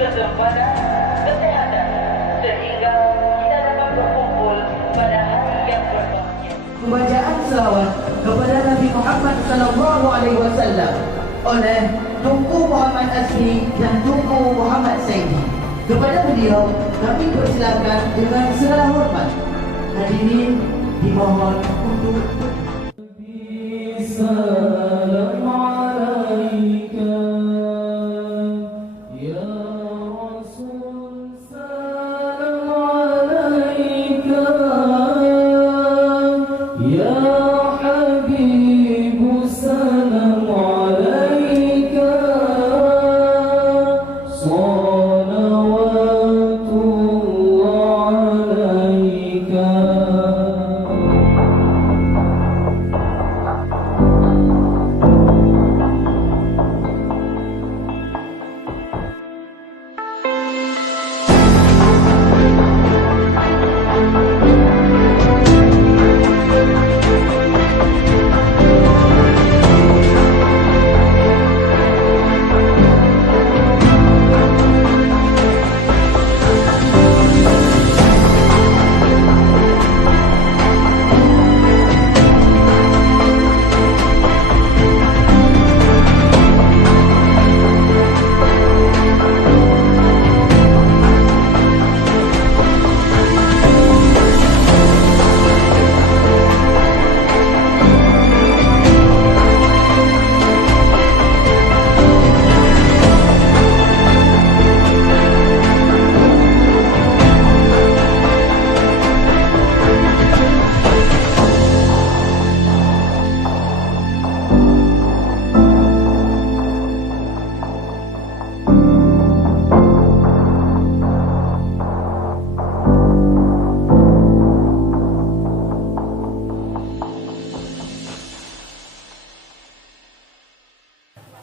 kesempadan, kesehatan, sehingga kita dapat berkumpul pada hari yang berbahagia. Pembacaan selawat kepada Nabi Muhammad sallallahu alaihi wasallam oleh Tunku Muhammad Asmi dan Tunku Muhammad Saidi. Kepada beliau kami persilakan dengan segala hormat. Hadirin dimohon untuk Salam alaika ya Rasul, salam alaika ya Habib, salam alaika salawatullah alaika.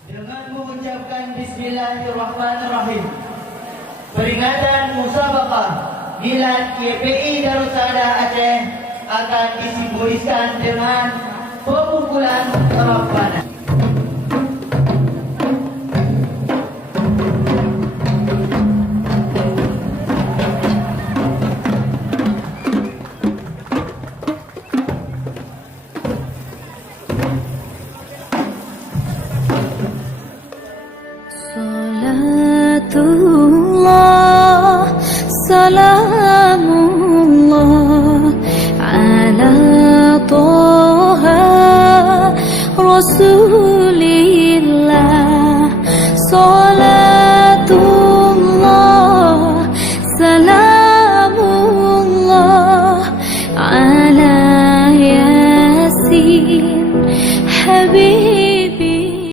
dengan mengucapkan Bismillahirrahmanirrahim. Peringatan musabaqah Milad YPI Darussaada Aceh akan disimboliskan dengan pemukulan Rabbana. Salatullah, salamullah ala Toha Rasulillah.